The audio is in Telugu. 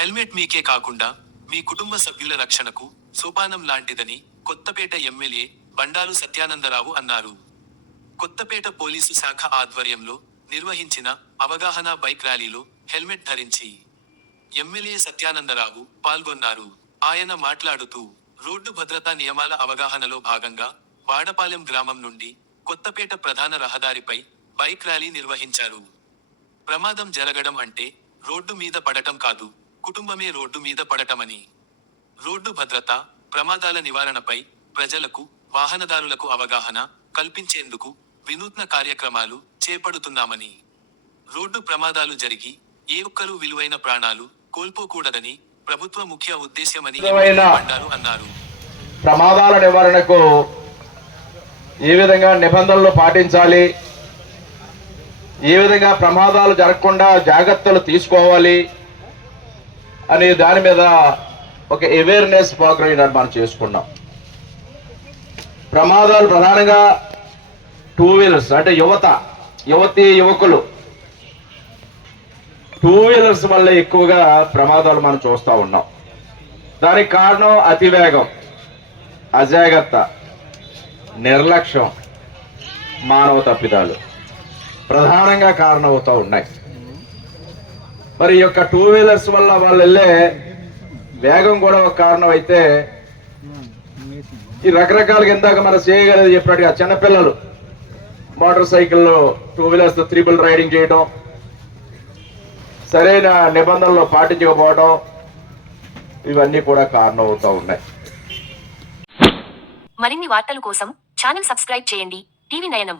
హెల్మెట్ మీకే కాకుండా మీ కుటుంబ సభ్యుల రక్షణకు సోపానం లాంటిదని కొత్తపేట ఎమ్మెల్యే బండారు సత్యానందరావు అన్నారు. కొత్తపేట పోలీసు శాఖ ఆధ్వర్యంలో నిర్వహించిన అవగాహన బైక్ ర్యాలీలో హెల్మెట్ ధరించి ఎమ్మెల్యే సత్యానందరావు పాల్గొన్నారు. ఆయన మాట్లాడుతూ, రోడ్డు భద్రతా నియమాల అవగాహనలో భాగంగా వాడపాలెం గ్రామం నుండి కొత్తపేట ప్రధాన రహదారిపై బైక్ ర్యాలీ నిర్వహించారు. ప్రమాదం జరగడం అంటే రోడ్డు మీద పడటం కాదు, కుటుంబమే రోడ్డు మీద పడటమని, రోడ్డు భద్రత, ప్రమాదాల నివారణపై ప్రజలకు, వాహనదారులకు అవగాహన కల్పించేందుకు వినూత్న కార్యక్రమాలు చేపడుతున్నామని, రోడ్డు ప్రమాదాలు జరిగి ఏ ఒక్కరూ విలువైన ప్రాణాలు కోల్పోకూడదని ప్రభుత్వ ముఖ్య ఉద్దేశ్యమని బండారు అన్నారు. ప్రమాదాల నివారణకు ఏ విధంగా నిబంధనలు పాటించాలి, ఏ విధంగా ప్రమాదాలు జరగకుండా జాగ్రత్తలు తీసుకోవాలి అనే దాని మీద ఒక అవేర్నెస్ ప్రోగ్రామ్ మనం చేసుకున్నాం. ప్రమాదాలు ప్రధానంగా టూ వీలర్స్ అంటే యువకులు టూ వీలర్స్ వల్ల ఎక్కువగా ప్రమాదాలు మనం చూస్తూ ఉన్నాం. దానికి కారణం అతివేగం, అజాగ్రత్త, నిర్లక్ష్యం, మానవ తప్పిదాలు ప్రధానంగా కారణమవుతూ ఉన్నాయి. మరి ఈ యొక్క టూ వీలర్స్ వల్ల వాళ్ళు వెళ్ళే వేగం కూడా ఒక కారణం అయితే, ఈ రకరకాలుగా ఇందాక మనం చేయగలిగేది చెప్పినట్టుగా చిన్నపిల్లలు మోటార్ సైకిల్లో టూ వీలర్స్ త్రిబుల్ రైడింగ్ చేయడం, సరైన నిబంధనలు పాటించకపోవడం, ఇవన్నీ కూడా కారణం అవుతూ ఉన్నాయి. మరిన్ని వార్తల కోసం ఛానల్ సబ్స్క్రైబ్ చేయండి. టీవీ నయనం.